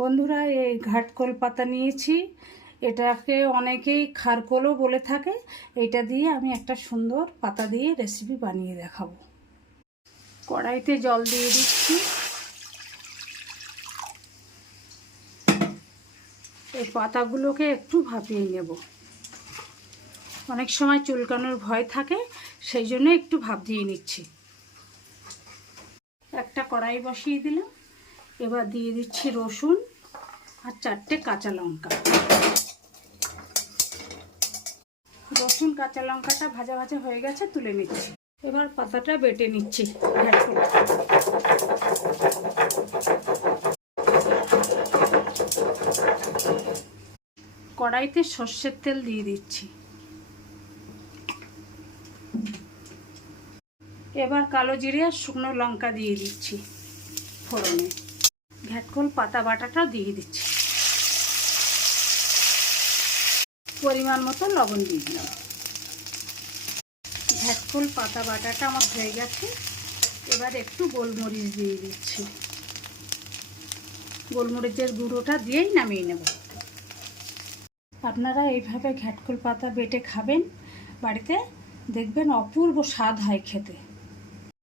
বন্ধুরা, এই ঘাটকোল পাতা নিয়েছি। এটাকে অনেকেই খারকোলও বলে থাকে। এটা দিয়ে আমি একটা সুন্দর পাতা দিয়ে রেসিপি বানিয়ে দেখাবো। কড়াইতে জল দিয়ে দিচ্ছি। এই পাতাগুলোকে একটু ভাপিয়ে নেব। অনেক সময় চুলকানোর ভয় থাকে, সেই জন্য একটু ভাপ দিয়ে নিচ্ছি। একটা কড়াই বসিয়ে দিলাম। এবার দিয়ে দিচ্ছি রসুন আর 4টে কাঁচা লঙ্কা। রসুন কাঁচা লঙ্কাটা ভাজা ভাজা হয়ে গেছে, তুলে নিচ্ছি। এবার পাতাটা বেটে নিচ্ছি। কড়াইতে সর্ষের তেল দিয়ে দিচ্ছি। এবার কালো জিরে আর শুকনো লঙ্কা দিয়ে দিচ্ছি ফোড়নে। ঘাটকোল পাতা বাটাটা দিয়ে দিচ্ছি। পরিমাণ মতো লবণ দিয়ে দিলাম। ঘাটকোল পাতা বাটাটা আমার হয়ে গেছে। এবার একটু গোলমরিচ দিয়ে দিচ্ছি। গোলমরিচের গুঁড়োটা দিয়েই নামিয়ে নেব। আপনারা এইভাবে ঘাটকোল পাতা বেটে খাবেন বাড়িতে, দেখবেন অপূর্ব স্বাদ হয় খেতে।